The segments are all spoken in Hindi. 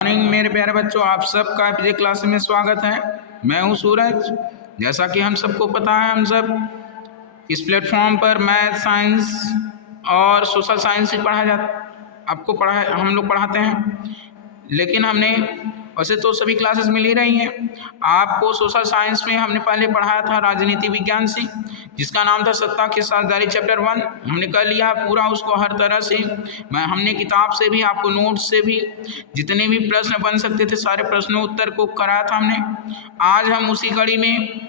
मॉर्निंग मेरे प्यारे बच्चों, आप सबका पीजे क्लास में स्वागत है। मैं हूं सूरज। जैसा कि हम सबको पता है, हम सब इस प्लेटफॉर्म पर मैथ, साइंस और सोशल साइंस ही हम लोग पढ़ाते हैं। लेकिन हमने वैसे तो सभी क्लासेस मिल ही रही हैं। आपको सोशल साइंस में हमने पहले पढ़ाया था राजनीति विज्ञान से, जिसका नाम था सत्ता की साझेदारी चैप्टर 1। हमने कर लिया पूरा उसको हर तरह से। हमने किताब से भी, आपको नोट से भी जितने भी प्रश्न बन सकते थे सारे प्रश्नों उत्तर को कराया था हमने। आज हम उसी कड़ी में,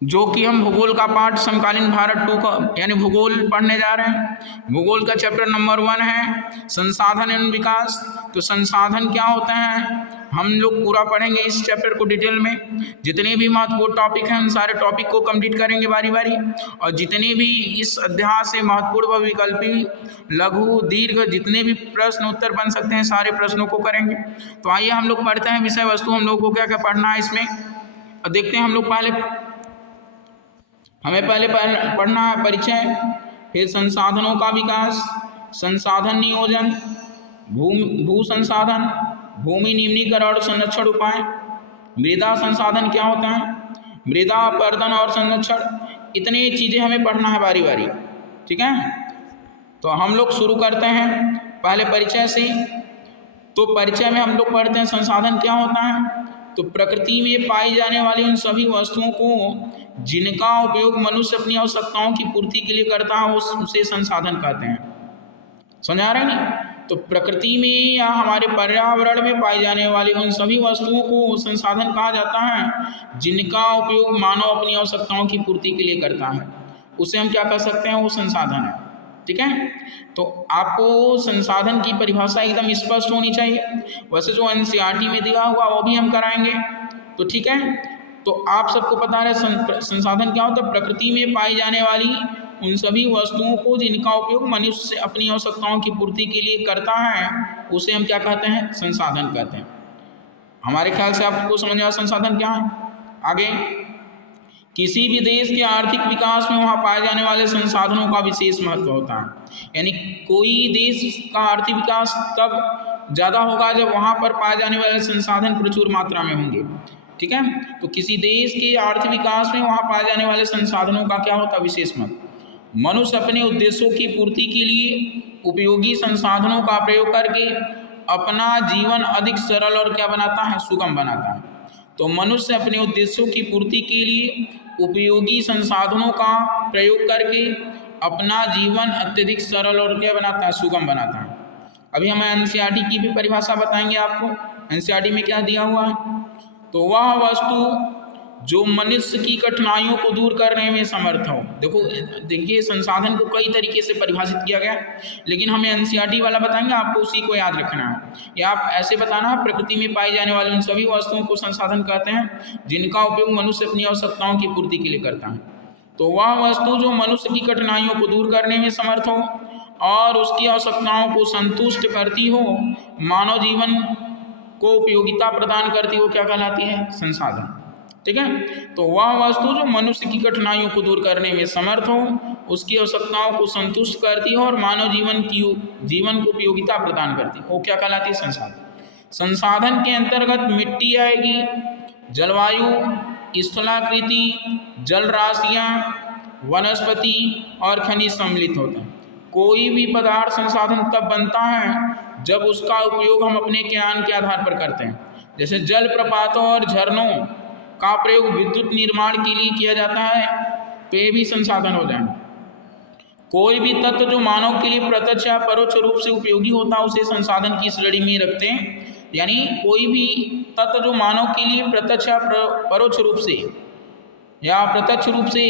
जो कि हम भूगोल का पाठ समकालीन भारत 2 का यानी भूगोल पढ़ने जा रहे हैं। भूगोल का चैप्टर नंबर 1 है संसाधन एवं विकास। तो संसाधन क्या होते हैं हम लोग पूरा पढ़ेंगे इस चैप्टर को डिटेल में। जितने भी महत्वपूर्ण टॉपिक हैं उन सारे टॉपिक को कंप्लीट करेंगे बारी बारी, और जितने भी इस अध्याय से महत्वपूर्ण व विकल्पी, लघु, दीर्घ जितने भी प्रश्न उत्तर बन सकते हैं सारे प्रश्नों को करेंगे। तो आइए हम लोग पढ़ते हैं विषय वस्तु, हम लोग को क्या क्या पढ़ना है इसमें। और देखते हैं, हमें पहले पढ़ना है परिचय, फिर संसाधनों का विकास, संसाधन नियोजन, भू संसाधन, भूमि निम्नीकरण और संरक्षण उपाय, मृदा संसाधन क्या होता है, मृदा अपर्दन और संरक्षण। इतनी चीज़ें हमें पढ़ना है बारी बारी, ठीक है। तो हम लोग शुरू करते हैं पहले परिचय से। तो परिचय में हम लोग पढ़ते हैं संसाधन क्या होता है। तो प्रकृति में पाई जाने वाली उन सभी वस्तुओं को जिनका उपयोग मनुष्य अपनी आवश्यकताओं की पूर्ति के लिए करता है उसे संसाधन कहते हैं। समझ आ रहा है नहीं? तो प्रकृति में या हमारे पर्यावरण में पाई जाने वाली उन सभी वस्तुओं को संसाधन कहा जाता है जिनका उपयोग मानव अपनी आवश्यकताओं की पूर्ति के लिए करता है, उसे हम क्या कह सकते हैं, वो संसाधन है। ठीक है। तो आपको संसाधन की परिभाषा एकदम स्पष्ट होनी चाहिए। वैसे जो एनसीईआरटी में दिया हुआ वो भी हम कराएंगे, तो ठीक है। तो आप सबको पता है संसाधन क्या होता है, प्रकृति में पाई जाने वाली उन सभी वस्तुओं को जिनका उपयोग मनुष्य अपनी आवश्यकताओं की पूर्ति के लिए करता है उसे हम क्या कहते हैं, संसाधन कहते हैं। हमारे ख्याल से आपको समझ में आया संसाधन क्या है। आगे, किसी भी देश के आर्थिक विकास में वहाँ पाए जाने वाले संसाधनों का विशेष महत्व होता है। यानी कोई देश का आर्थिक विकास तब ज़्यादा होगा जब वहाँ पर पाए जाने वाले संसाधन प्रचुर मात्रा में होंगे। ठीक है। तो किसी देश के आर्थिक विकास में वहाँ पाए जाने वाले संसाधनों का क्या होता है, विशेष महत्व। मनुष्य अपने उद्देश्यों की पूर्ति के लिए उपयोगी संसाधनों का प्रयोग करके अपना जीवन अधिक सरल और क्या बनाता है, सुगम बनाता है। तो मनुष्य अपने उद्देश्यों की पूर्ति के लिए उपयोगी संसाधनों का प्रयोग करके अपना जीवन अत्यधिक सरल और क्या बनाता है, सुगम बनाता है। अभी हम एनसीईआरटी की भी परिभाषा बताएंगे आपको। एनसीईआरटी में क्या दिया हुआ है, तो वह वस्तु जो मनुष्य की कठिनाइयों को दूर करने में समर्थ हो। देखिए संसाधन को कई तरीके से परिभाषित किया गया, लेकिन हमें एनसीईआरटी वाला बताएंगे, आपको उसी को याद रखना है। या आप ऐसे बताना है, प्रकृति में पाई जाने वाली उन सभी वस्तुओं को संसाधन कहते हैं जिनका उपयोग मनुष्य अपनी आवश्यकताओं की पूर्ति के लिए करता है। तो वह वस्तु जो मनुष्य की कठिनाइयों को दूर करने में समर्थ हो और उसकी आवश्यकताओं को संतुष्ट करती हो, मानव जीवन को उपयोगिता प्रदान करती हो, क्या कहलाती है, संसाधन। ठीक है। तो वह वस्तु जो मनुष्य की कठिनाइयों को दूर करने में समर्थ हो, उसकी आवश्यकताओं को संतुष्ट करती हो और मानव जीवन को उपयोगिता प्रदान करती हो, वो क्या कहलाती है, संसाधन। संसाधन के अंतर्गत मिट्टी आएगी, जलवायु, स्थलाकृति, जल राशियाँ, वनस्पति और खनिज सम्मिलित होते हैं। कोई भी पदार्थ संसाधन तब बनता है जब उसका उपयोग हम अपने ज्ञान के आधार पर करते हैं। जैसे जल प्रपातों और झरनों का प्रयोग विद्युत निर्माण के लिए किया जाता है, तो ये भी संसाधन हो जाए। कोई भी तत्व जो मानव के लिए प्रत्यक्ष या परोक्ष रूप से उपयोगी होता है उसे संसाधन की श्रेणी में रखते हैं। यानी कोई भी तत्व जो मानव के लिए प्रत्यक्ष या परोक्ष रूप से या प्रत्यक्ष रूप से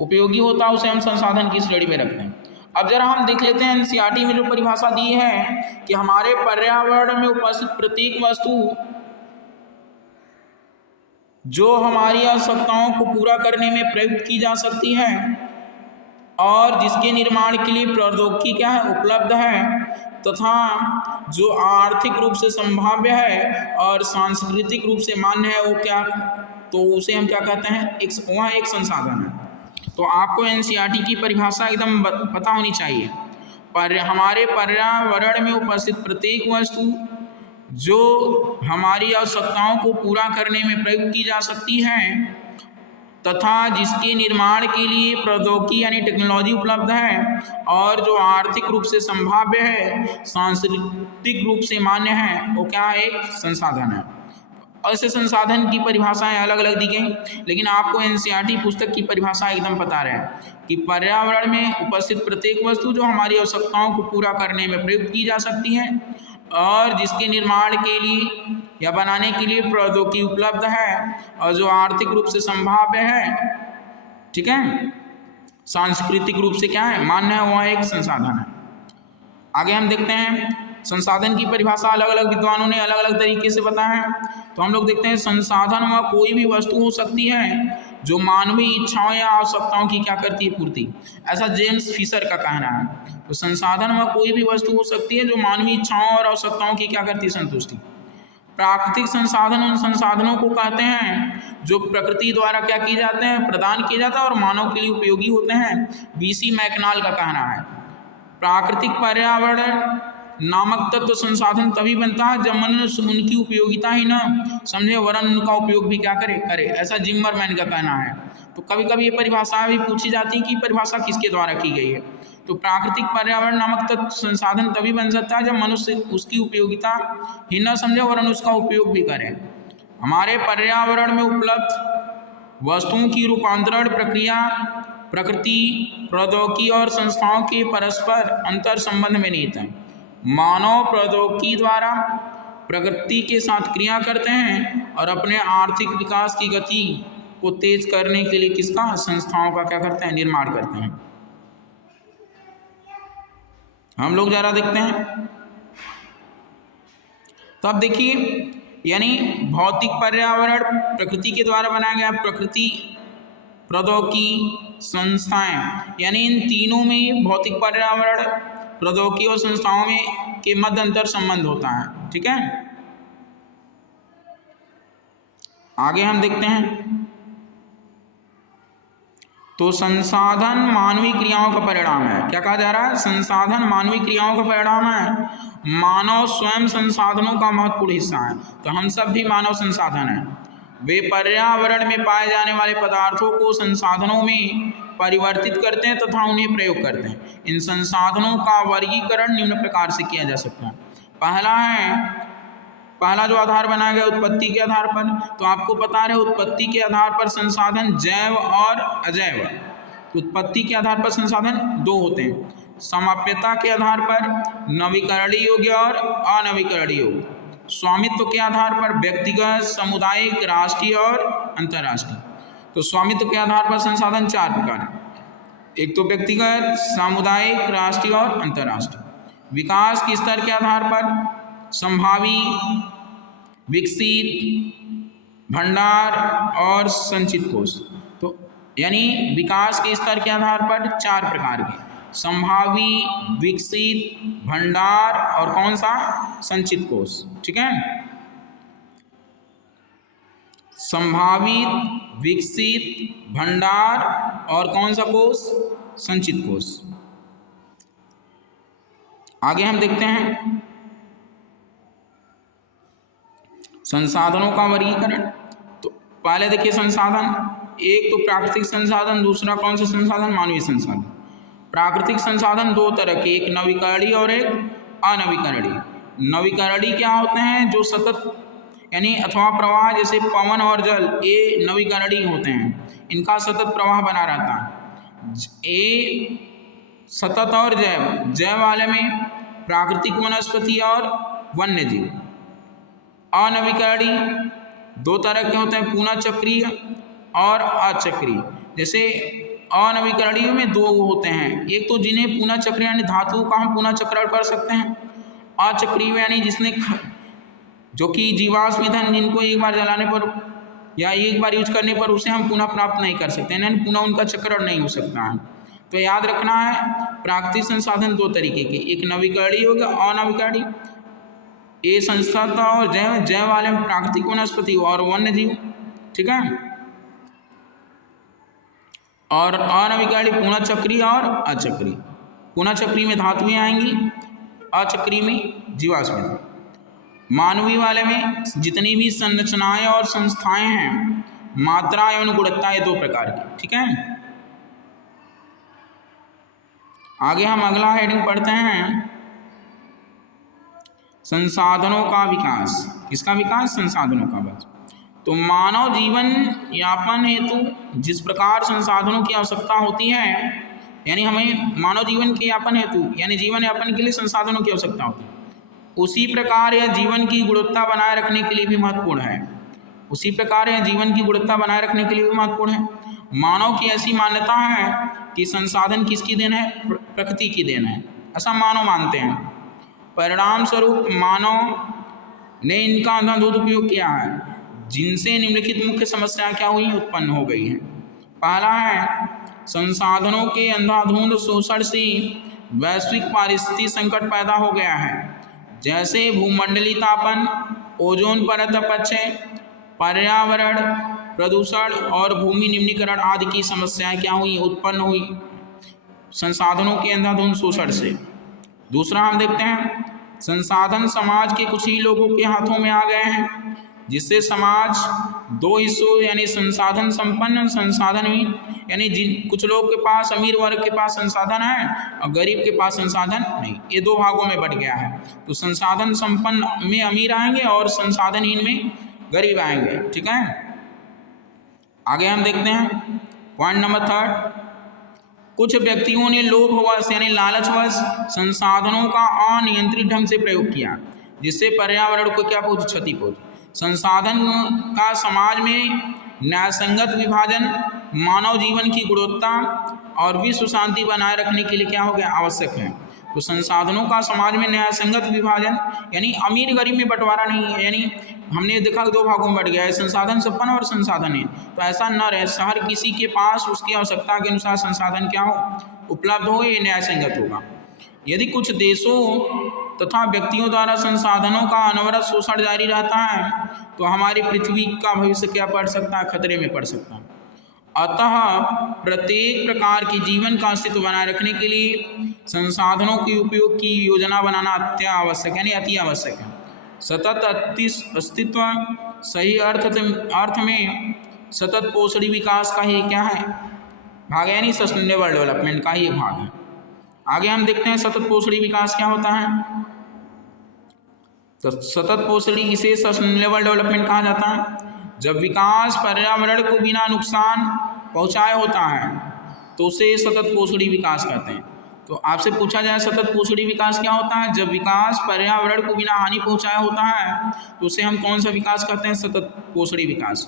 उपयोगी होता है उसे हम संसाधन की श्रेणी में रखते हैं। अब जरा हम देख लेते हैं एनसीईआरटी में जो परिभाषा दी है कि हमारे पर्यावरण में उपस्थित प्रत्येक वस्तु जो हमारी आवश्यकताओं को पूरा करने में प्रयुक्त की जा सकती है और जिसके निर्माण के लिए प्रौद्योगिकी क्या है, उपलब्ध है, तथा जो आर्थिक रूप से संभाव्य है और सांस्कृतिक रूप से मान्य है, वो क्या, तो उसे हम क्या कहते हैं, वह एक संसाधन है। तो आपको एनसीईआरटी की परिभाषा एकदम पता होनी चाहिए। हमारे पर्यावरण में उपस्थित प्रत्येक वस्तु जो हमारी आवश्यकताओं को पूरा करने में प्रयुक्त की जा सकती है तथा जिसके निर्माण के लिए प्रौद्योगिकी यानी टेक्नोलॉजी उपलब्ध है और जो आर्थिक रूप से संभाव्य है, सांस्कृतिक रूप से मान्य है, वो क्या है? एक संसाधन है। ऐसे संसाधन की परिभाषाएं अलग अलग दी गई, लेकिन आपको एनसीईआरटी पुस्तक की परिभाषा एकदम पता रहे कि पर्यावरण में उपस्थित प्रत्येक वस्तु जो हमारी आवश्यकताओं को पूरा करने में प्रयुक्त की जा सकती है और जिसके निर्माण के लिए या बनाने के लिए प्रौद्योगिकी उपलब्ध है और जो आर्थिक रूप से संभाव्य है, ठीक है, सांस्कृतिक रूप से क्या है? मान्य है, वह एक संसाधन है। आगे हम देखते हैं संसाधन की परिभाषा अलग अलग विद्वानों ने अलग अलग तरीके से बताया है। तो हम लोग देखते हैं संसाधन वह कोई भी वस्तु हो सकती है जो मानवीय इच्छाओं या आवश्यकताओं की क्या करती है? पूर्ति। ऐसा जेम्स फिशर का कहना है। तो संसाधन वह कोई भी वस्तु हो सकती है जो मानवीय इच्छाओं और आवश्यकताओं की क्या करती है? संतुष्टि। प्राकृतिक संसाधन उन संसाधनों को कहते हैं जो प्रकृति द्वारा क्या किए जाते हैं? प्रदान किए जाते हैं और मानव के लिए उपयोगी होते हैं। बीसी मैकनाल का कहना है प्राकृतिक पर्यावरण नामक तत्व संसाधन तभी बनता है जब मनुष्य उनकी उपयोगिता ही न समझे वरन उनका उपयोग भी क्या करे। ऐसा जिम्मरमैन का कहना है। तो कभी कभी ये परिभाषा भी पूछी जाती है कि परिभाषा किसके द्वारा की गई है। तो प्राकृतिक पर्यावरण नामक तत्व संसाधन तभी बन सकता है जब मनुष्य उसकी उपयोगिता ही न समझे वरन उसका उपयोग भी करे। हमारे पर्यावरण में उपलब्ध वस्तुओं की रूपांतरण प्रक्रिया प्रकृति, प्रौद्योगिकी और संस्थाओं के परस्पर अंतर संबंध में निहित है। मानव प्रौद्योगिकी द्वारा प्रकृति के साथ क्रिया करते हैं और अपने आर्थिक विकास की गति को तेज करने के लिए किसका? संस्थाओं का क्या करते हैं? निर्माण करते हैं। हम लोग जरा देखते हैं। तो अब देखिए, यानी भौतिक पर्यावरण प्रकृति के द्वारा बनाया गया, प्रकृति, प्रौद्योगिकी, संस्थाएं, यानी इन तीनों में भौतिक पर्यावरण, प्रौद्योगिकी और संस्थाओं में के मध्य अंतर संबंध होता है। ठीक है, आगे हम देखते हैं। तो संसाधन मानवीय क्रियाओं का परिणाम है। क्या कहा जा रहा है? संसाधन मानवीय क्रियाओं का परिणाम है। मानव स्वयं संसाधनों का महत्वपूर्ण हिस्सा है। तो हम सब भी मानव संसाधन हैं। वे पर्यावरण में पाए जाने वाले पदार्थों को संसाधनों में परिवर्तित करते हैं तथा उन्हें प्रयोग करते हैं। इन संसाधनों का वर्गीकरण निम्न प्रकार से किया जा सकता है। पहला जो आधार बनाया गया उत्पत्ति के आधार पर। तो आपको पता है उत्पत्ति के आधार पर संसाधन जैव और अजैव। उत्पत्ति के आधार पर संसाधन दो होते हैं। समाप्यता के आधार पर नवीकरणीय योग्य और अनवीकरणीय योग्य। स्वामित्व के आधार पर व्यक्तिगत, सामुदायिक, राष्ट्रीय और अंतर्राष्ट्रीय। तो स्वामित्व के आधार पर संसाधन चार प्रकार हैं। एक तो व्यक्तिगत, सामुदायिक, राष्ट्रीय और अंतर्राष्ट्रीय। विकास के स्तर के आधार पर संभावी, विकसित, भंडार और संचित कोष। तो यानी विकास के स्तर के आधार पर चार प्रकार के, संभावी, विकसित, भंडार और कौन सा? संचित कोष। ठीक है, संभावित, विकसित, भंडार और कौन सा कोष? संचित कोष। आगे हम देखते हैं संसाधनों का वर्गीकरण। तो पहले देखिए संसाधन, एक तो प्राकृतिक संसाधन, दूसरा कौन सा संसाधन? मानवीय संसाधन। प्राकृतिक संसाधन दो तरह के, एक नवीकरणीय और एक अनवीकरणीय। नवीकरणीय क्या होते हैं? जो सतत यानी अथवा प्रवाह, जैसे पवन और जल, ये नवीकरणीय होते हैं, इनका सतत प्रवाह बना रहता है। ये सतत और जैव वाले में प्राकृतिक, वनस्पति और वन्य जीव। अनवीकरणीय दो तरह के होते हैं, पुनः चक्रीय और अचक्रीय। जैसे अनवीकरणीय में दो होते हैं, एक तो जिन्हें पुनः चक्रीय यानी धातुओं का हम पुनः चक्रण कर सकते हैं। अचक्रीय यानी जिसने जो कि जीवाश्म ईंधन, जिनको एक बार जलाने पर या एक बार यूज करने पर उसे हम पुनः प्राप्त नहीं कर सकते, यानी पुनः उनका चक्रण नहीं हो सकता है। तो याद रखना है प्राकृतिक संसाधन दो तरीके के, एक नवीकरणीय हो गया, अनवीकरणीय। ये संसाधन और जैव वाले में प्राकृतिक, वनस्पति और वन्य जीव। ठीक है, और अनवीकरणीय पुनः चक्रीय और अचक्रीय। पुनः चक्री में धातुएं आएंगी, अचक्री में जीवाश्म। मानवीय वाले में जितनी भी संरचनाएं और संस्थाएं हैं, मात्रा एवं गुणवत्ता, ये दो प्रकार की। ठीक है, आगे हम अगला हेडिंग पढ़ते हैं, संसाधनों का विकास। किसका विकास? संसाधनों का विकास। तो मानव जीवन यापन हेतु जिस प्रकार संसाधनों की आवश्यकता होती है, यानी हमें मानव जीवन के यापन हेतु यानी जीवन यापन के लिए संसाधनों की आवश्यकता होती है, उसी प्रकार यह जीवन की गुणवत्ता बनाए रखने के लिए भी महत्वपूर्ण है। उसी प्रकार यह जीवन की गुणवत्ता बनाए रखने के लिए भी महत्वपूर्ण है। मानव की ऐसी मान्यता है कि संसाधन किसकी देन है? प्रकृति की देन है, ऐसा मानव मानते हैं। परिणाम स्वरूप मानव ने इनका अंधाधुंध उपयोग किया है, जिनसे निम्नलिखित मुख्य समस्याएं क्या हुई? उत्पन्न हो गई हैं। पहला है, संसाधनों के अंधाधुंध शोषण से वैश्विक पारिस्थितिक संकट पैदा हो गया है, जैसे भूमंडलीय तापन, ओजोन परत अपक्षय, पर्यावरण प्रदूषण और भूमि निम्नीकरण आदि की समस्याएं क्या हुई? उत्पन्न हुई संसाधनों के अंधाधुंध शोषण से। दूसरा हम देखते हैं, संसाधन समाज के कुछ ही लोगों के हाथों में आ गए हैं, जिससे समाज दो हिस्सों यानी संसाधन संपन्न संसाधनहीन, यानी जिन कुछ लोग के पास, अमीर वर्ग के पास संसाधन है और गरीब के पास संसाधन नहीं, ये दो भागों में बट गया है। तो संसाधन संपन्न में अमीर आएंगे और संसाधनहीन में गरीब आएंगे। ठीक है, आगे हम देखते हैं पॉइंट नंबर 3, कुछ व्यक्तियों ने लोभवश यानी लालचवश संसाधनों का अनियंत्रित ढंग से प्रयोग किया, जिससे पर्यावरण को क्या पहुंची? क्षति पहुंची। संसाधन का समाज में न्यायसंगत विभाजन मानव जीवन की गुणवत्ता और विश्व शांति बनाए रखने के लिए क्या हो गया? आवश्यक है। तो संसाधनों का समाज में न्यायसंगत विभाजन यानी अमीर गरीब में बंटवारा नहीं है, यानी हमने देखा दो भागों में बढ़ गया है, संसाधन संपन्न और संसाधनहीन। तो ऐसा न रहे, हर किसी के पास उसकी आवश्यकता के अनुसार संसाधन क्या हो? उपलब्ध हो, ये न्यायसंगत होगा। यदि कुछ देशों तथा व्यक्तियों द्वारा संसाधनों का अनवरत शोषण जारी रहता है, तो हमारी पृथ्वी का भविष्य क्या पड़ सकता है? खतरे में पड़ सकता है। अतः प्रत्येक प्रकार के जीवन का अस्तित्व बनाए रखने के लिए संसाधनों के उपयोग की योजना बनाना अत्यावश्यक यानी अति आवश्यक है। सतत अस्तित्व सही अर्थ में सतत पोषणी विकास का ही क्या है? भाग है, यानी सस्टेनेबल डेवलपमेंट का ही भाग है। आगे हम देखते हैं सतत पोषणी विकास क्या होता है। तो सतत पोषणी इसे सस्टेनेबल डेवलपमेंट कहा जाता है। जब विकास पर्यावरण को बिना नुकसान पहुंचाए होता है तो उसे सतत पोषणी विकास कहते हैं। तो आपसे पूछा जाए सतत पोषणी विकास क्या होता है? जब विकास पर्यावरण को बिना हानि पहुंचाए होता है तो उसे हम कौन सा विकास कहते हैं? सतत पोषणी विकास।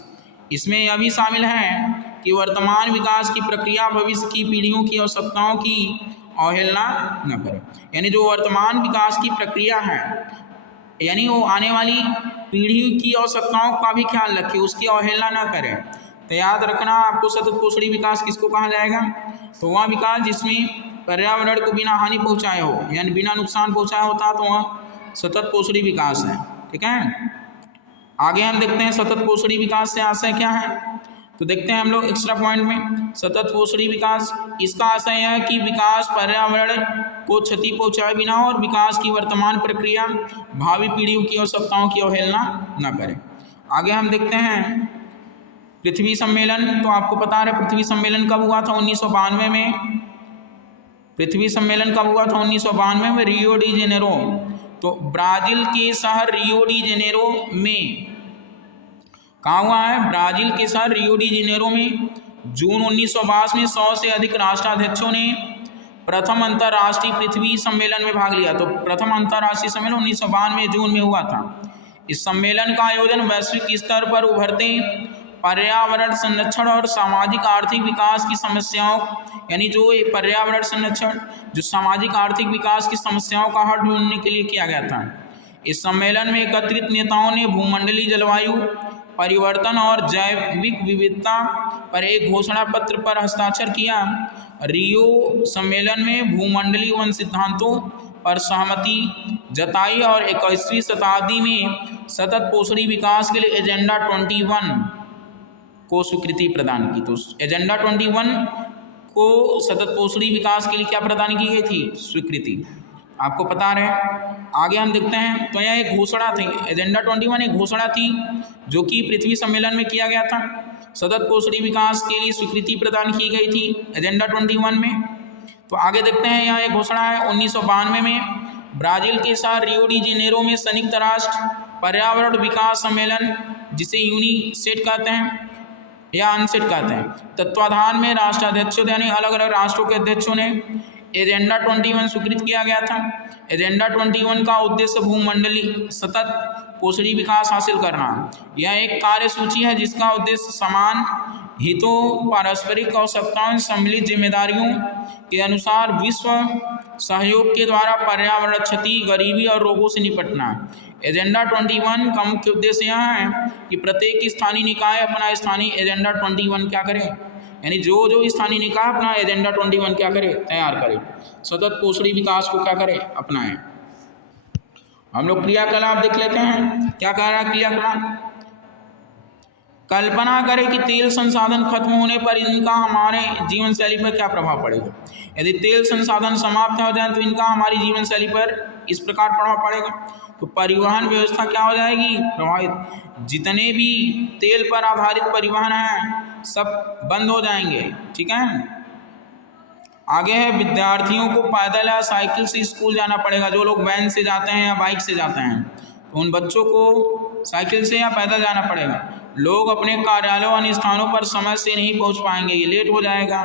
इसमें यह भी शामिल है कि वर्तमान विकास की प्रक्रिया भविष्य की पीढ़ियों की आवश्यकताओं की अवहेलना न करे, यानी जो वर्तमान विकास की प्रक्रिया है यानी वो आने वाली पीढ़ी की आवश्यकताओं का भी ख्याल रखे, उसकी अवहेलना न करें। तो याद रखना आपको सतत पोषणी विकास किसको कहा जाएगा? तो वह विकास जिसमें पर्यावरण को बिना हानि पहुंचाए हो यानी बिना नुकसान पहुंचाया होता है, तो वह सतत पोषणी विकास है। ठीक है, आगे हम देखते हैं सतत पोषणी विकास से आशय क्या है। तो देखते हैं हम लोग एक्स्ट्रा पॉइंट में सतत पोषणी विकास, इसका आशय है कि विकास पर्यावरण को क्षति पहुंचाए बिना और विकास की वर्तमान प्रक्रिया भावी पीढ़ियों की आवश्यकताओं की अवहेलना न करे। आगे हम देखते हैं पृथ्वी सम्मेलन। तो आपको पता है पृथ्वी सम्मेलन कब हुआ था? 1992 में। पृथ्वी सम्मेलन कब हुआ था? 1992 में, रियो डी जेनेरो। तो ब्राजील के शहर रियो डी जेनेरो में कहाँ हुआ है? ब्राजील के शहर रियो डी जेनेरो में जून 1922 में 100 से अधिक राष्ट्राध्यक्षों ने प्रथम अंतर्राष्ट्रीय पृथ्वी सम्मेलन में भाग लिया। तो प्रथम अंतर्राष्ट्रीय सम्मेलन 1992 जून में हुआ था। इस सम्मेलन का आयोजन वैश्विक स्तर पर उभरते पर्यावरण संरक्षण और सामाजिक आर्थिक विकास की समस्याओं यानी जो पर्यावरण संरक्षण जो सामाजिक आर्थिक विकास की समस्याओं का हल ढूंढने के लिए किया गया था। इस सम्मेलन में एकत्रित नेताओं ने भूमंडलीय जलवायु परिवर्तन और जैविक विविधता पर एक घोषणा पत्र पर हस्ताक्षर किया। रियो सम्मेलन में भूमंडलीय वन सिद्धांतों पर सहमति जताई और 21वीं शताब्दी में सतत पोषणी विकास के लिए एजेंडा 21 को स्वीकृति प्रदान की। तो एजेंडा 21 को सतत पोषणी विकास के लिए क्या प्रदान की गई थी? स्वीकृति। आपको पता रहे। आगे हम देखते हैं तो यह एक घोषणा थी, एजेंडा 21 एक घोषणा थी जो कि पृथ्वी सम्मेलन में किया गया था। सतत पोषणी विकास के लिए स्वीकृति प्रदान की गई थी एजेंडा 21 में। तो आगे देखते हैं, यह एक घोषणा है 1992 में ब्राजील के शहर रियो डी जेनेरो में संयुक्त राष्ट्र पर्यावरण विकास सम्मेलन, जिसे यूनिसेट कहते हैं या अनसेट कहते हैं, तत्वाधान में राष्ट्राध्यक्षों यानी अलग अलग राष्ट्रों के अध्यक्षों ने एजेंडा 21 स्वीकृत किया गया था। एजेंडा 21 का उद्देश्य भूमंडलीय सतत पोषणी विकास हासिल करना। यह एक कार्य सूची है जिसका उद्देश्य समान हितों, पारस्परिक आवश्यकताओं, सम्मिलित जिम्मेदारियों के अनुसार विश्व सहयोग के द्वारा पर्यावरण क्षति, गरीबी और रोगों से निपटना। एजेंडा 21 का मुख्य उद्देश्य यह है कि प्रत्येक स्थानीय निकाय अपना स्थानीय एजेंडा 21 क्या करे, यानी जो स्थानीय निकाय अपना एजेंडा 21 क्या करे, तैयार करे, सतत पोषणी विकास को क्या करे, अपनाएं। हम लोग क्रियाकलाप देख लेते हैं। क्या कह रहा है क्रियाकलाप? कल्पना करें कि तेल संसाधन खत्म होने पर इनका हमारे जीवन शैली पर क्या प्रभाव पड़ेगा। यदि तेल संसाधन समाप्त हो जाए तो इनका हमारी जीवन शैली पर इस प्रकार प्रभाव पड़ेगा। तो परिवहन व्यवस्था क्या हो जाएगी? प्रभावित। जितने भी तेल पर आधारित परिवहन हैं सब बंद हो जाएंगे। ठीक है। आगे है, विद्यार्थियों को पैदल या साइकिल से स्कूल जाना पड़ेगा। जो लोग वैन से जाते हैं या बाइक से जाते हैं तो उन बच्चों को साइकिल से या पैदल जाना पड़ेगा। लोग अपने कार्यालयों अन्य स्थानों पर समय से नहीं पहुंच पाएंगे, ये लेट हो जाएगा।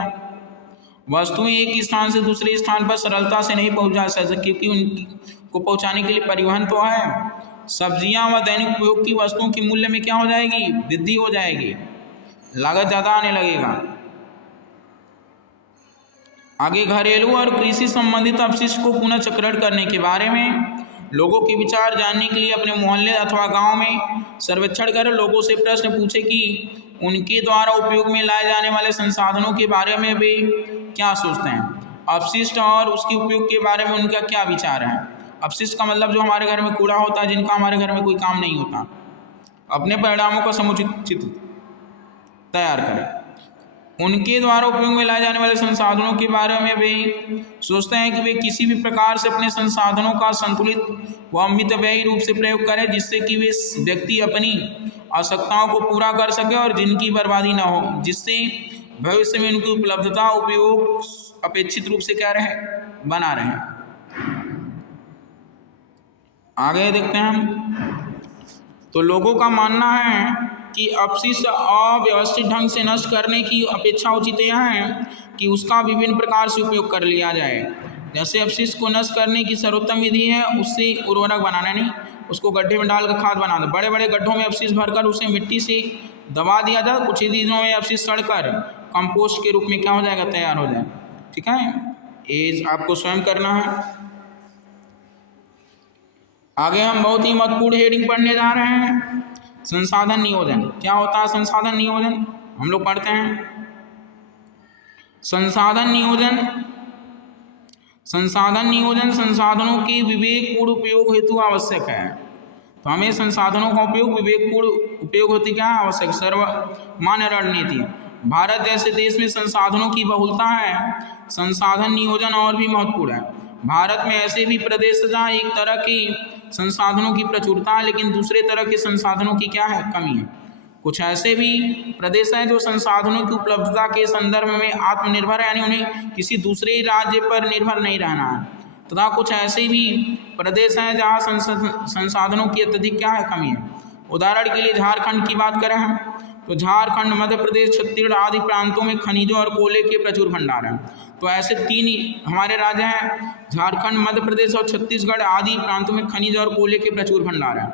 वस्तुएं एक स्थान से दूसरे स्थान पर सरलता से नहीं पहुंच जा सकती क्योंकि उनको पहुंचाने के लिए परिवहन तो है। सब्जियां व दैनिक उपयोग की वस्तुओं की मूल्य में क्या हो जाएगी? वृद्धि हो जाएगी, लागत ज़्यादा आने लगेगा। आगे घरेलू और कृषि संबंधित अपशिष्ट को पुनः चक्रण करने के बारे में लोगों के विचार जानने के लिए अपने मोहल्ले अथवा गांव में सर्वेक्षण कर लोगों से प्रश्न पूछे कि उनके द्वारा उपयोग में लाए जाने वाले संसाधनों के बारे में वे क्या सोचते हैं, अपशिष्ट और उसके उपयोग के बारे में उनका क्या विचार है। अपशिष्ट का मतलब जो हमारे घर में कूड़ा होता है, जिनका हमारे घर में कोई काम नहीं होता। अपने परिणामों का समुचित चित्र तैयार करें। उनके द्वारा उपयोग में लाए जाने वाले संसाधनों के बारे में वे सोचते हैं कि वे किसी भी प्रकार से अपने संसाधनों का संतुलित व मितव्ययी रूप से प्रयोग करें जिससे कि वे व्यक्ति अपनी आवश्यकताओं को पूरा कर सके और जिनकी बर्बादी न हो, जिससे भविष्य में उनकी उपलब्धता उपयोग अपेक्षित रूप से क्या रहे, बना रहे। आगे देखते हैं हम। तो लोगों का मानना है कि अपशिष्ट अव्यवस्थित ढंग से नष्ट करने की अपेक्षा उचित यह है कि उसका विभिन्न प्रकार से उपयोग कर लिया जाए। जैसे अपशिष्ट को नष्ट करने की सर्वोत्तम विधि है उससे उर्वरक बनाना, नहीं उसको गड्ढे में डालकर खाद बना दो। बड़े बड़े गड्ढों में अपशिष्ट भरकर उसे मिट्टी से दबा दिया जाए, कुछ ही दिनों में अपशिष्ट सड़कर कंपोस्ट के रूप में क्या हो जाएगा, तैयार हो जाए। ठीक है, ये आपको स्वयं करना है। आगे हम बहुत ही महत्वपूर्ण हेडिंग पढ़ने जा रहे हैं, संसाधन नियोजन। क्या होता है संसाधन नियोजन? हम लोग पढ़ते हैं। संसाधन नियोजन संसाधनों के विवेकपूर्ण उपयोग हेतु आवश्यक है। तो हमें संसाधनों का उपयोग विवेकपूर्ण उपयोग हेतु क्या आवश्यक? सर्वमान्य रणनीति। भारत जैसे देश में संसाधनों की बहुलता है, संसाधन नियोजन और भी महत्वपूर्ण है। भारत में ऐसे भी प्रदेश जहाँ एक तरह की संसाधनों की प्रचुरता है लेकिन दूसरे तरह के संसाधनों की क्या है, कमी है। कुछ ऐसे भी प्रदेश हैं जो संसाधनों की उपलब्धता के संदर्भ में आत्मनिर्भर है, यानी उन्हें किसी दूसरे राज्य पर निर्भर नहीं रहना है। तथा कुछ ऐसे भी प्रदेश हैं जहाँ संसाधनों की अत्यधिक क्या है, कमी है। उदाहरण के लिए झारखंड की बात करें हम तो झारखंड, मध्य प्रदेश, छत्तीसगढ़ आदि प्रांतों में खनिजों और कोयले के प्रचुर भंडार हैं। तो ऐसे तीन हमारे राज्य हैं, झारखंड, मध्य प्रदेश और छत्तीसगढ़ आदि प्रांतों में खनिज और कोयले के प्रचुर भंडार हैं।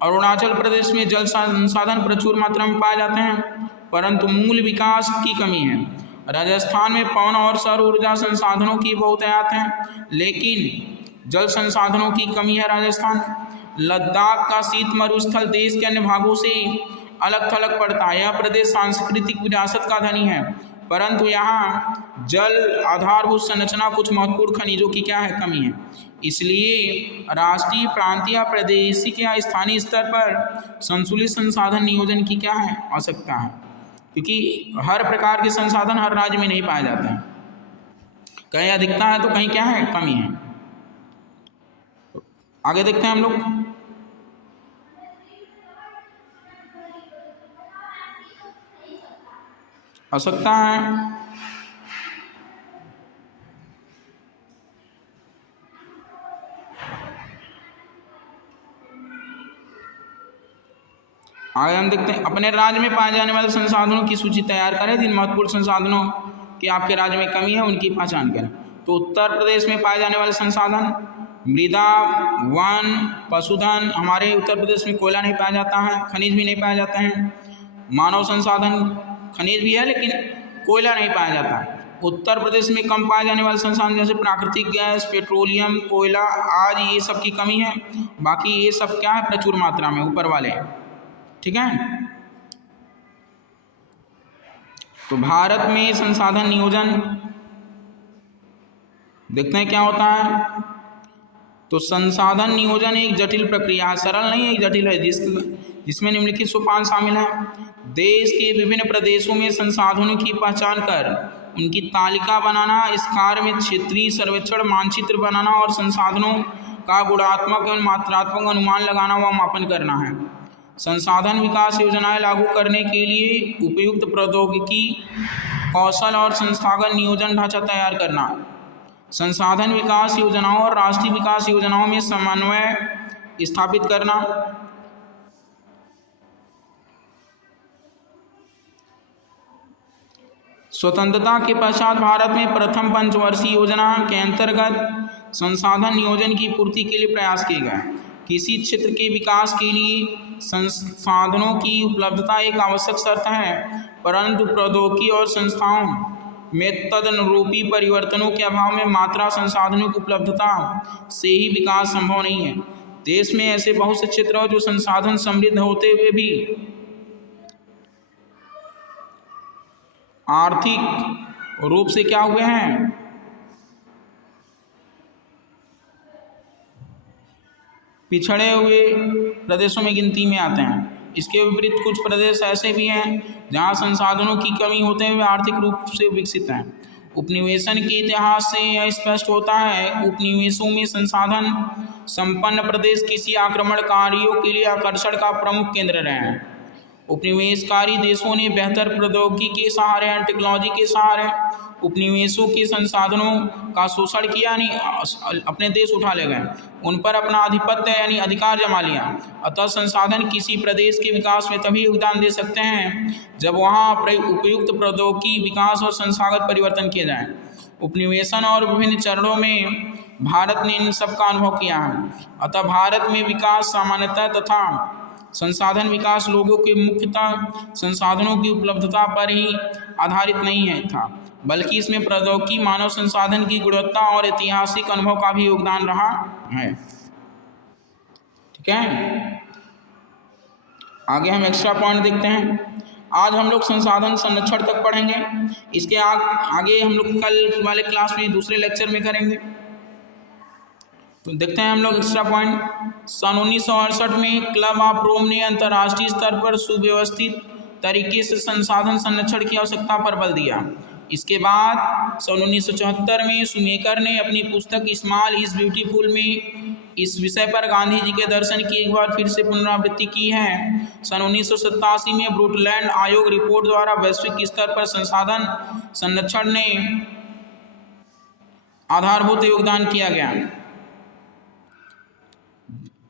अरुणाचल प्रदेश में जल संसाधन प्रचुर मात्रा में पाए जाते हैं परंतु मूल विकास की कमी है। राजस्थान में पवन और सौर ऊर्जा संसाधनों की बहुतायत है लेकिन जल संसाधनों की कमी है राजस्थान। लद्दाख का शीत मरुस्थल देश के अन्य भागों से अलग थलग पड़ता है। यह प्रदेश सांस्कृतिक विरासत का धनी है परंतु यहाँ जल आधारभूत संरचना कुछ महत्वपूर्ण खनिजों की क्या है, कमी है। इसलिए राष्ट्रीय, प्रांतीय, प्रादेशिक या स्थानीय स्तर पर संतुलित संसाधन नियोजन की क्या है, आवश्यकता है। क्योंकि हर प्रकार के संसाधन हर राज्य में नहीं पाए जाते हैं, कहीं अधिकता है तो कहीं क्या है, कमी है। आगे देखते हैं हम लोग। आवश्यकता है आगे हम देखते हैं, अपने राज्य में पाए जाने वाले संसाधनों की सूची तैयार करें। जिन महत्वपूर्ण संसाधनों की आपके राज्य में कमी है उनकी पहचान करें। तो उत्तर प्रदेश में पाए जाने वाले संसाधन मृदा, वन, पशुधन। हमारे उत्तर प्रदेश में कोयला नहीं पाया जाता है, खनिज भी नहीं पाए जाते हैं। मानव संसाधन, खनिज भी है लेकिन कोयला नहीं पाया जाता। उत्तर प्रदेश में कम पाए जाने वाले संसाधन जैसे प्राकृतिक गैस, पेट्रोलियम, कोयला आज ये सब की कमी है। बाकी ये सब क्या है, प्रचुर मात्रा में ऊपर वाले, ठीक है। तो भारत में संसाधन नियोजन देखते हैं क्या होता है। तो संसाधन नियोजन एक जटिल प्रक्रिया है, सरल नहीं है, एक जटिल है, जिसमें निम्नलिखित सोपान शामिल हैं। देश के विभिन्न प्रदेशों में संसाधनों की पहचान कर उनकी तालिका बनाना, इस कार्य में क्षेत्रीय सर्वेक्षण मानचित्र बनाना और संसाधनों का गुणात्मक एवं मात्रात्मक अनुमान लगाना व मापन करना है। संसाधन विकास योजनाएं लागू करने के लिए उपयुक्त प्रौद्योगिकी, कौशल और संस्थागत नियोजन ढांचा तैयार करना। संसाधन विकास योजनाओं और राष्ट्रीय विकास योजनाओं में समन्वय स्थापित करना। स्वतंत्रता के पश्चात भारत में प्रथम पंचवर्षीय योजना के अंतर्गत संसाधन नियोजन की पूर्ति के लिए प्रयास किए गए। किसी क्षेत्र के विकास के लिए संसाधनों की उपलब्धता एक आवश्यक शर्त है, परंतु प्रौद्योगिकी और संस्थाओं में तदनुरूपी परिवर्तनों के अभाव में मात्रा संसाधनों की उपलब्धता से ही विकास संभव नहीं है। देश में ऐसे बहुत से क्षेत्र हैं जो संसाधन समृद्ध होते हुए भी आर्थिक रूप से क्या हुए हैं, पिछड़े हुए प्रदेशों में गिनती में आते हैं। इसके विपरीत कुछ प्रदेश ऐसे भी हैं जहां संसाधनों की कमी होते हुए आर्थिक रूप से विकसित हैं। उपनिवेशन के इतिहास से यह स्पष्ट होता है। उपनिवेशों में संसाधन संपन्न प्रदेश किसी आक्रमणकारियों के लिए आकर्षण का प्रमुख केंद्र रहे हैं। उपनिवेशकारी देशों ने बेहतर प्रौद्योगिकी के सहारे एंड टेक्नोलॉजी के सहारे उपनिवेशों के संसाधनों का शोषण किया, यानी अपने देश उठा ले गए, उन पर अपना आधिपत्य यानी अधिकार जमा लिया। अतः संसाधन किसी प्रदेश के विकास में तभी योगदान दे सकते हैं जब वहाँ उपयुक्त प्रौद्योगिकी विकास और संस्थागत परिवर्तन किए जाएं। उपनिवेशन और विभिन्न चरणों में भारत ने इन सब का अनुभव किया है। अतः भारत में विकास सामान्यतः तथा संसाधन विकास लोगों के मुख्यतः संसाधनों की उपलब्धता पर ही आधारित नहीं है था, बल्कि इसमें प्रौद्योगिकी, मानव संसाधन की गुणवत्ता और ऐतिहासिक अनुभव का भी योगदान रहा है। ठीक है, आगे हम एक्स्ट्रा पॉइंट देखते हैं। आज हम लोग संसाधन संरक्षण तक पढ़ेंगे, इसके आगे हम लोग कल वाले क्लास में दूसरे लेक्चर में करेंगे। तो देखते हैं हम लोग एक्स्ट्रा पॉइंट। सन 1968 में क्लब ऑफ रोम ने अंतर्राष्ट्रीय स्तर पर सुव्यवस्थित तरीके से संसाधन संरक्षण की आवश्यकता पर बल दिया। इसके बाद सन 1974 में शूमेकर ने अपनी पुस्तक स्मॉल इज ब्यूटीफुल में इस विषय पर गांधी जी के दर्शन की एक बार फिर से पुनरावृत्ति की है। सन 1987 में ब्रुटलैंड आयोग रिपोर्ट द्वारा वैश्विक स्तर पर संसाधन संरक्षण ने आधारभूत योगदान किया गया।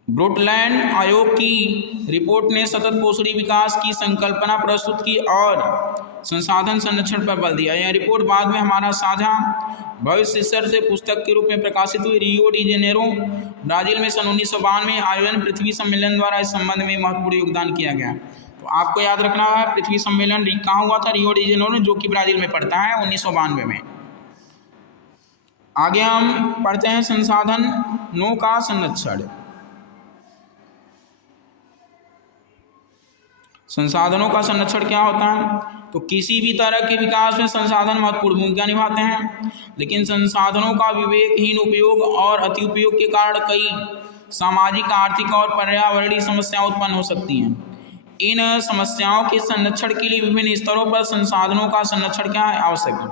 ब्रुटलैंड आयोग की रिपोर्ट ने सतत पोषणी विकास की संकल्पना प्रस्तुत की और संसाधन संरक्षण पर बल दिया। यह रिपोर्ट बाद में हमारा साझा भविष्य शीर्षक से पुस्तक के रूप में प्रकाशित हुई। रियो डी जेनेरो ब्राजील में सन 1992 में आयोजन पृथ्वी सम्मेलन द्वारा इस संबंध में महत्वपूर्ण योगदान किया गया। तो आपको याद रखना है पृथ्वी सम्मेलन कहाँ हुआ था, रियो डी जेनेरो, जो कि ब्राजील में पड़ता है 1992 में। आगे हम पढ़ते हैं संसाधनों का संरक्षण। संसाधनों का संरक्षण क्या होता है? तो किसी भी तरह के विकास में संसाधन महत्वपूर्ण भूमिका निभाते हैं, लेकिन संसाधनों का विवेकहीन उपयोग और अति उपयोग के कारण कई सामाजिक, आर्थिक और पर्यावरणीय समस्याएं उत्पन्न हो सकती हैं। इन समस्याओं के संरक्षण के लिए विभिन्न स्तरों पर संसाधनों का संरक्षण क्या है आवश्यक है।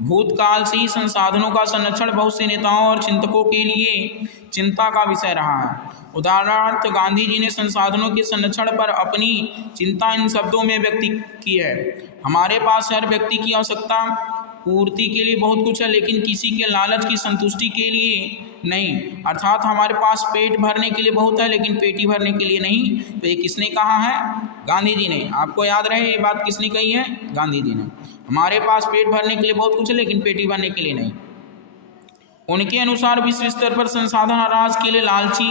भूतकाल से ही संसाधनों का संरक्षण बहुत से नेताओं और चिंतकों के लिए चिंता का विषय रहा है। उदाहरणार्थ गांधी जी ने संसाधनों के संरक्षण पर अपनी चिंता इन शब्दों में व्यक्त की है। हमारे पास हर व्यक्ति की आवश्यकता पूर्ति के लिए बहुत कुछ है, लेकिन किसी के लालच की संतुष्टि के लिए नहीं। अर्थात हमारे पास पेट भरने के लिए बहुत है, लेकिन पेटी भरने के लिए नहीं। तो ये किसने कहा है? गांधी जी ने। आपको याद रहे ये बात किसने कही है? गांधी जी ने। हमारे पास पेट भरने के लिए बहुत कुछ है, लेकिन पेटी भरने के लिए नहीं। उनके अनुसार विश्व स्तर पर संसाधन ह्रास के लिए लालची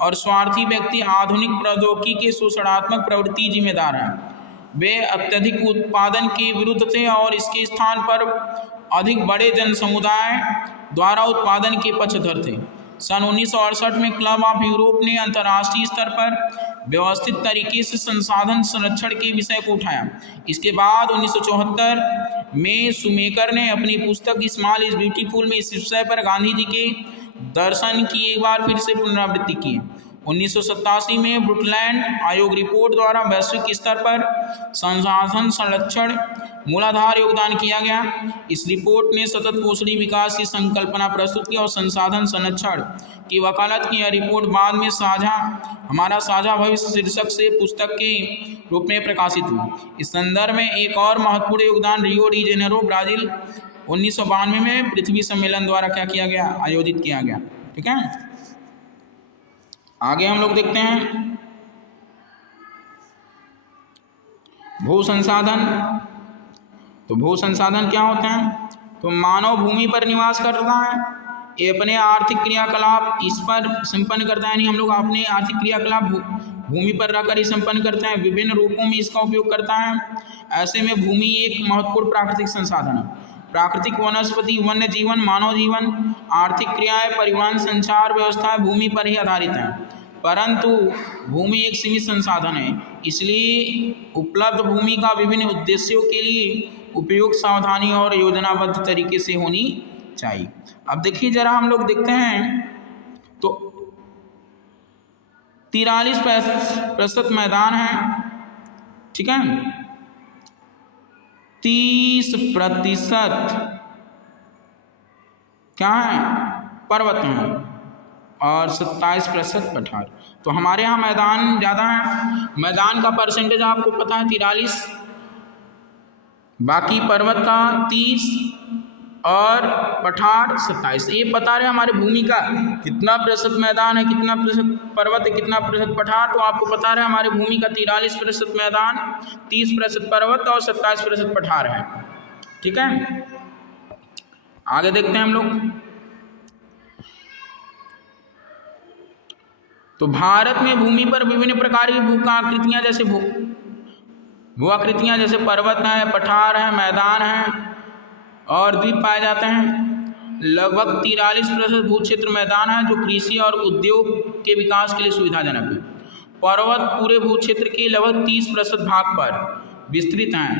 और स्वार्थी व्यक्ति आधुनिक प्रौद्योगिकी के शोषणात्मक प्रवृत्ति जिम्मेदार हैं। वे अत्यधिक उत्पादन के विरुद्ध थे और इसके स्थान पर अधिक बड़े जन समुदाय द्वारा उत्पादन के पक्षधर थे। सन 1968 में क्लब ऑफ यूरोप ने अंतर्राष्ट्रीय स्तर पर व्यवस्थित तरीके से संसाधन संरक्षण के विषय को उठाया। इसके बाद 1974 में शूमेकर ने अपनी पुस्तक स्मॉल इज ब्यूटीफुल में इस विषय पर गांधी जी के दर्शन की एक बार फिर से पुनरावृत्ति की। 1987 में ब्रुकलैंड आयोग रिपोर्ट द्वारा वैश्विक स्तर पर संसाधन संरक्षण मूलाधार योगदान किया गया। इस रिपोर्ट ने सतत पोषणी विकास की संकल्पना प्रस्तुत की और संसाधन संरक्षण की वकालत की। यह रिपोर्ट बाद में हमारा साझा भविष्य शीर्षक से पुस्तक के रूप में प्रकाशित हुई। इस संदर्भ में एक और महत्वपूर्ण योगदान रियो डी जेनेरो ब्राजील 1992 में पृथ्वी सम्मेलन द्वारा क्या किया गया? आयोजित किया गया। ठीक है, आगे हम लोग देखते हैं भू संसाधन। तो भू संसाधन क्या होते हैं? तो मानव भूमि पर निवास करता है, ये अपने आर्थिक क्रियाकलाप इस पर संपन्न करता है। यानी हम लोग अपने आर्थिक क्रियाकलाप भूमि पर रहकर ही संपन्न करते हैं, विभिन्न रूपों में इसका उपयोग करता है। ऐसे में भूमि एक महत्वपूर्ण प्राकृतिक संसाधन है। प्राकृतिक वनस्पति, वन्य जीवन, मानव जीवन, आर्थिक क्रियाएं, परिवहन, संचार व्यवस्थाएं भूमि पर ही आधारित हैं। परंतु भूमि एक सीमित संसाधन है, इसलिए उपलब्ध भूमि का विभिन्न उद्देश्यों के लिए उपयोग सावधानी और योजनाबद्ध तरीके से होनी चाहिए। अब देखिए जरा हम लोग देखते हैं तो 43% मैदान है, ठीक है, 30% क्या है? पर्वत हैं और 27% पठार। तो हमारे यहाँ मैदान ज़्यादा है। मैदान का परसेंटेज आपको पता है 43, बाकी पर्वत का 30 और पठार 27। ये बता रहे हैं हमारे भूमि का कितना प्रतिशत मैदान है, कितना प्रतिशत पर्वत है, कितना प्रतिशत पठार। तो आपको बता रहे हैं हमारे भूमि का 43% मैदान, 30% पर्वत और 27% पठार है। ठीक है, आगे देखते हैं हम लोग। तो भारत में भूमि पर विभिन्न प्रकार की भूआकृतियाँ जैसे पर्वत हैं, पठार हैं, मैदान हैं और द्वीप पाए जाते हैं। लगभग 43% भू क्षेत्र मैदान है जो कृषि और उद्योग के विकास के लिए सुविधाजनक है। पर्वत पूरे भू क्षेत्र के लगभग 30% भाग पर विस्तृत हैं।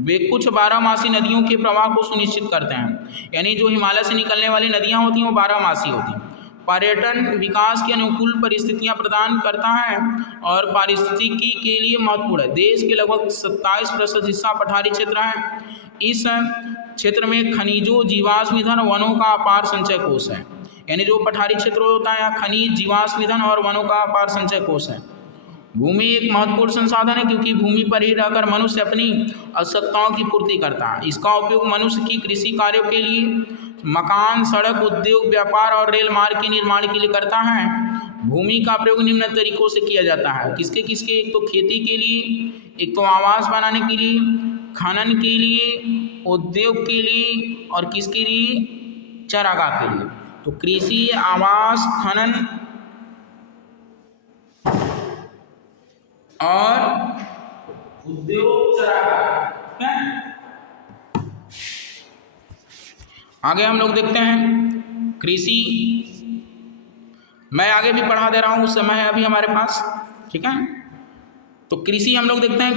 वे कुछ 12मासी नदियों के प्रवाह को सुनिश्चित करते हैं, यानी जो हिमालय से निकलने वाली नदियाँ होती हैं वो 12मासी होती हैं। पर्यटन विकास की अनुकूल परिस्थितियां प्रदान करता है और पारिस्थितिकी के लिए महत्वपूर्ण है। देश के लगभग 27% हिस्सा पठारी क्षेत्र है। इस क्षेत्र में खनिजों, जीवाश्म ईंधन, वनों का अपार संचय कोष है। यानी जो पठारी क्षेत्र होता है यहाँ खनिज, जीवाश्म ईंधन और वनों का अपार संचय कोष है। भूमि एक महत्वपूर्ण संसाधन है क्योंकि भूमि पर ही रहकर मनुष्य अपनी आवश्यकताओं की पूर्ति करता है। इसका उपयोग मनुष्य की कृषि कार्यों के लिए, मकान, सड़क, उद्योग, व्यापार और रेल मार्ग के निर्माण के लिए करता है। भूमि का प्रयोग निम्न तरीकों से किया जाता है। किसके? एक तो खेती के लिए, एक तो आवास बनाने के लिए, खनन के लिए, उद्योग के लिए और किसके लिए? चारागाह के लिए। तो कृषि, आवास, खनन और उद्योग, चारागाह। आगे हम लोग देखते हैं कृषि। मैं आगे भी पढ़ा दे रहा हूँ, उस समय है अभी हमारे पास, ठीक है। तो कृषि हम लोग देखते हैं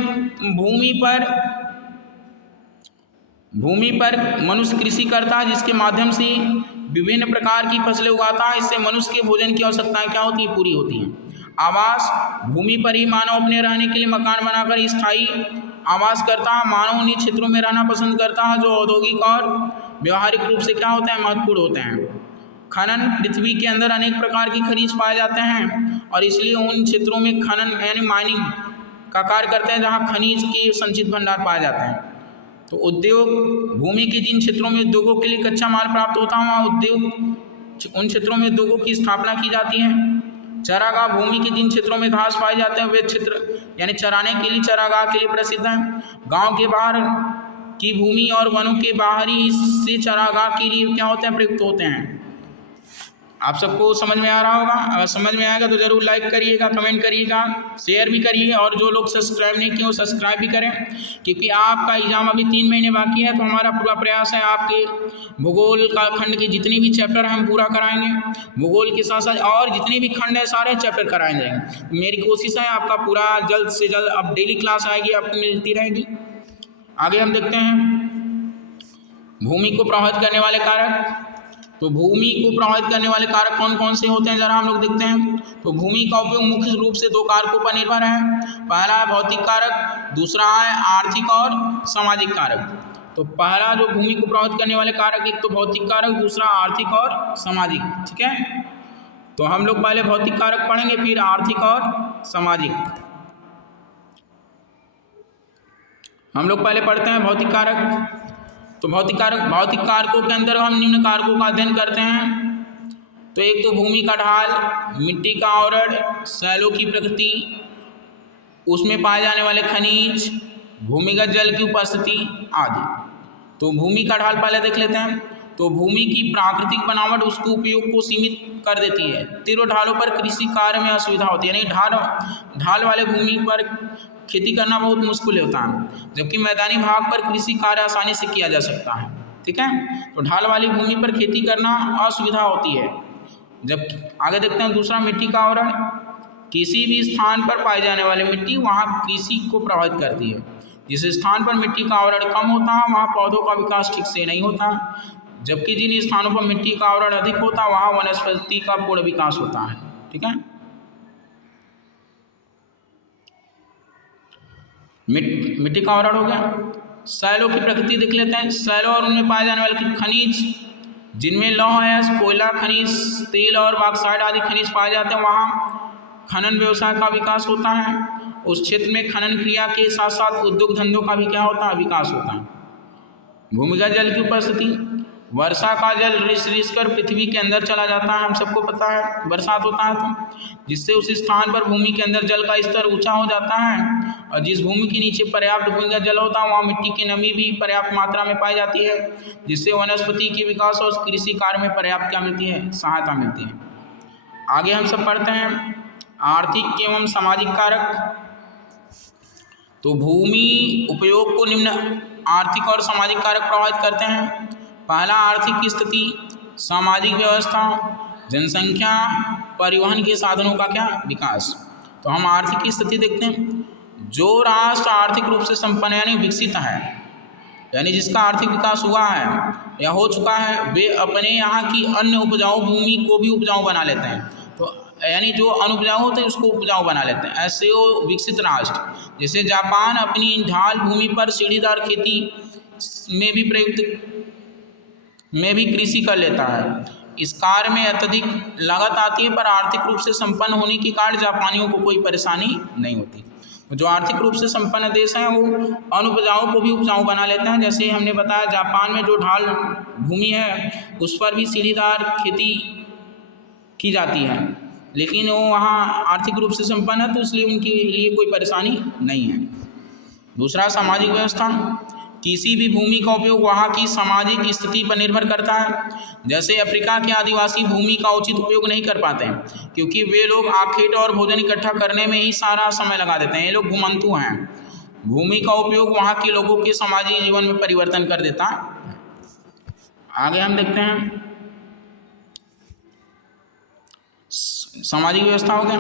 भूमि पर मनुष्य कृषि करता है जिसके माध्यम से विभिन्न प्रकार की फसलें उगाता है। इससे मनुष्य के भोजन की आवश्यकताएं क्या होती हैं? पूरी होती हैं। आवास, भूमि पर ही मानव अपने रहने के लिए मकान बनाकर स्थायी आवास करता है। मानव उन्हीं क्षेत्रों में रहना पसंद करता है जो औद्योगिक और व्यवहारिक रूप से क्या होते हैं, महत्वपूर्ण होते हैं। खनन, पृथ्वी के अंदर अनेक प्रकार की खनिज पाए जाते हैं और इसलिए उन क्षेत्रों में खनन यानी माइनिंग का कार्य करते हैं जहाँ खनिज के संचित भंडार पाए जाते हैं। तो उद्योग, भूमि के जिन क्षेत्रों में उद्योगों के लिए कच्चा माल प्राप्त होता है वहाँ उन क्षेत्रों में उद्योगों की स्थापना की जाती है। चारागाह, भूमि के जिन क्षेत्रों में घास पाए जाते हैं वे क्षेत्र यानी चराने के लिए चारागाह के लिए प्रसिद्ध हैं। गांव के बाहर की भूमि और वनों के बाहरी हिस्से चारागाह के लिए क्या होते हैं, प्रयुक्त होते हैं। आप सबको समझ में आ रहा होगा? अगर समझ में आएगा तो ज़रूर लाइक करिएगा, कमेंट करिएगा, शेयर भी करिए और जो लोग सब्सक्राइब नहीं किए वो सब्सक्राइब भी करें, क्योंकि आपका एग्ज़ाम अभी 3 महीने बाकी है। तो हमारा पूरा प्रयास है आपके भूगोल का खंड के जितने भी चैप्टर हैं हम पूरा कराएंगे। भूगोल के साथ साथ और जितने भी खंड हैं सारे चैप्टर कराए जाएंगे। मेरी कोशिश है आपका पूरा जल्द से जल्द, अब डेली क्लास आएगी आपको मिलती रहेगी। आगे हम देखते हैं भूमि को प्रभावित करने वाले कारक। तो भूमि को प्रभावित करने वाले कारक कौन कौन से होते हैं जरा हम लोग देखते हैं। तो भूमि का उपयोग मुख्य रूप से 2 कारकों पर निर्भर है। पहला है भौतिक कारक, दूसरा है आर्थिक और सामाजिक कारक। तो पहला जो भूमि को प्रभावित करने वाले कारक, एक तो भौतिक कारक, दूसरा आर्थिक और सामाजिक। ठीक है, तो हम लोग पहले भौतिक कारक पढ़ेंगे फिर आर्थिक और सामाजिक। हम लोग पहले पढ़ते हैं भौतिक कारक। तो भौतिक कारकों के अंदर हम निम्न कारकों का अध्ययन करते हैं। तो एक तो भूमि का ढाल, मिट्टी का आवरण, शैलों की प्रकृति, उसमें पाए जाने वाले खनिज, भूमिगत जल की उपस्थिति आदि। तो भूमि का ढाल पहले देख लेते हैं। तो भूमि की प्राकृतिक बनावट उसके उपयोग को सीमित कर देती है। तीव्र ढालों पर कृषि कार्य में असुविधा होती है, यानी ढाल वाले भूमि पर खेती करना बहुत मुश्किल होता है, जबकि मैदानी भाग पर कृषि कार्य आसानी से किया जा सकता है। ठीक है, तो ढाल वाली भूमि पर खेती करना असुविधा होती है। जब आगे देखते हैं दूसरा, मिट्टी का आवरण। किसी भी स्थान पर पाए जाने वाली मिट्टी वहाँ कृषि को प्रभावित करती है। जिस स्थान पर मिट्टी का आवरण कम होता है वहाँ पौधों का विकास ठीक से नहीं होता, जबकि जिन स्थानों पर मिट्टी का आवरण अधिक होता है वहाँ वनस्पति का पूर्ण विकास होता है। ठीक है, मिट्टी का आवरण हो गया। शैलों की प्रकृति देख लेते हैं। शैलों और उनमें पाए जाने वाले खनिज, जिनमें लौह है, कोयला खनिज, तेल और बॉक्साइट आदि खनिज पाए जाते हैं, वहाँ खनन व्यवसाय का विकास होता है। उस क्षेत्र में खनन क्रिया के साथ साथ उद्योग धंधों का भी क्या होता है, विकास होता है। भूमिगत जल की उपस्थिति, वर्षा का जल रिस कर पृथ्वी के अंदर चला जाता है। हम सबको पता है बरसात होता है तो, जिससे उस स्थान पर भूमि के अंदर जल का स्तर ऊंचा हो जाता है और जिस भूमि के नीचे पर्याप्त भूमिगत जल होता है वहाँ मिट्टी की नमी भी पर्याप्त मात्रा में पाई जाती है, जिससे वनस्पति के विकास और कृषि कार्य में पर्याप्त क्या मिलती है, सहायता मिलती है। आगे हम सब पढ़ते हैं आर्थिक एवं सामाजिक कारक। तो भूमि उपयोग को निम्न आर्थिक और सामाजिक कारक प्रभावित करते हैं। पहला, आर्थिक स्थिति, सामाजिक व्यवस्था, जनसंख्या, परिवहन के साधनों का क्या विकास। तो हम आर्थिक स्थिति देखते हैं। जो राष्ट्र आर्थिक रूप से संपन्न यानी विकसित है, यानी जिसका आर्थिक विकास हुआ है या हो चुका है, वे अपने यहाँ की अन्य उपजाऊ भूमि को भी उपजाऊ बना लेते हैं। तो यानी जो अनुपजाऊ होते हैं उसको उपजाऊ बना लेते हैं। ऐसे वो विकसित राष्ट्र, जैसे जापान अपनी ढाल भूमि पर सीढ़ीदार खेती में भी कृषि कर लेता है। इस कार्य में अत्यधिक लागत आती है, पर आर्थिक रूप से संपन्न होने के कारण जापानियों को कोई परेशानी नहीं होती। जो आर्थिक रूप से संपन्न देश हैं वो अनुपजाऊ को भी उपजाऊ बना लेते हैं। जैसे हमने बताया जापान में जो ढाल भूमि है उस पर भी सीढ़ीदार खेती की जाती है, लेकिन वो वहाँ आर्थिक रूप से संपन्न है तो इसलिए उनके लिए कोई परेशानी नहीं है। दूसरा, सामाजिक व्यवस्था। किसी भी भूमि का उपयोग वहाँ की सामाजिक स्थिति पर निर्भर करता है। जैसे अफ्रीका के आदिवासी भूमि का उचित उपयोग नहीं कर पाते हैं, क्योंकि वे लोग आखेट और भोजन इकट्ठा करने में ही सारा समय लगा देते हैं। ये लोग घुमंतु हैं। भूमि का उपयोग वहाँ के लोगों के सामाजिक जीवन में परिवर्तन कर देता है। आगे हम देखते हैं सामाजिक व्यवस्था हो गया।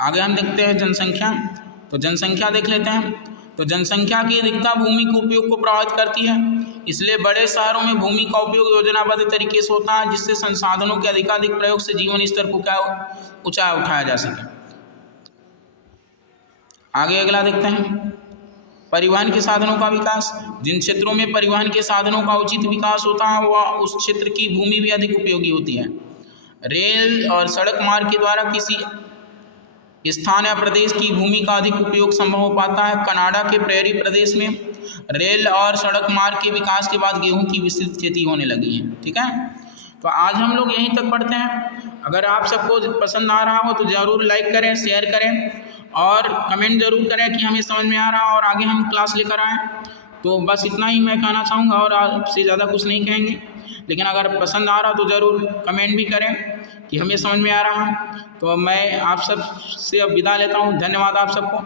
आगे हम देखते हैं जनसंख्या। तो जनसंख्या देख लेते हैं। तो जनसंख्या की अधिकता भूमि के उपयोग को प्रभावित करती है, इसलिए बड़े शहरों में भूमि का उपयोग योजनाबद्ध तरीके से होता है, जिससे संसाधनों के अधिकाधिक प्रयोग से जीवन स्तर को क्या ऊंचा उठाया जा सके। आगे अगला देखते हैं, परिवहन के साधनों का विकास। जिन क्षेत्रों में परिवहन के साधनों का उचित विकास होता है वह उस क्षेत्र की भूमि भी अधिक उपयोगी होती है। रेल और सड़क मार्ग के द्वारा किसी स्थान या प्रदेश की भूमि का अधिक उपयोग संभव हो पाता है। कनाडा के प्रेरी प्रदेश में रेल और सड़क मार्ग के विकास के बाद गेहूं की विस्तृत खेती होने लगी है। ठीक है, तो आज हम लोग यहीं तक पढ़ते हैं। अगर आप सबको पसंद आ रहा हो तो ज़रूर लाइक करें, शेयर करें और कमेंट ज़रूर करें कि हमें समझ में आ रहा और आगे हम क्लास लेकर आएँ। तो बस इतना ही मैं कहना चाहूँगा और आपसे ज़्यादा कुछ नहीं कहेंगे। लेकिन अगर पसंद आ रहा तो ज़रूर कमेंट भी करें कि हमें समझ में आ रहा। तो मैं आप सब से अब विदा लेता हूँ। धन्यवाद आप सबको।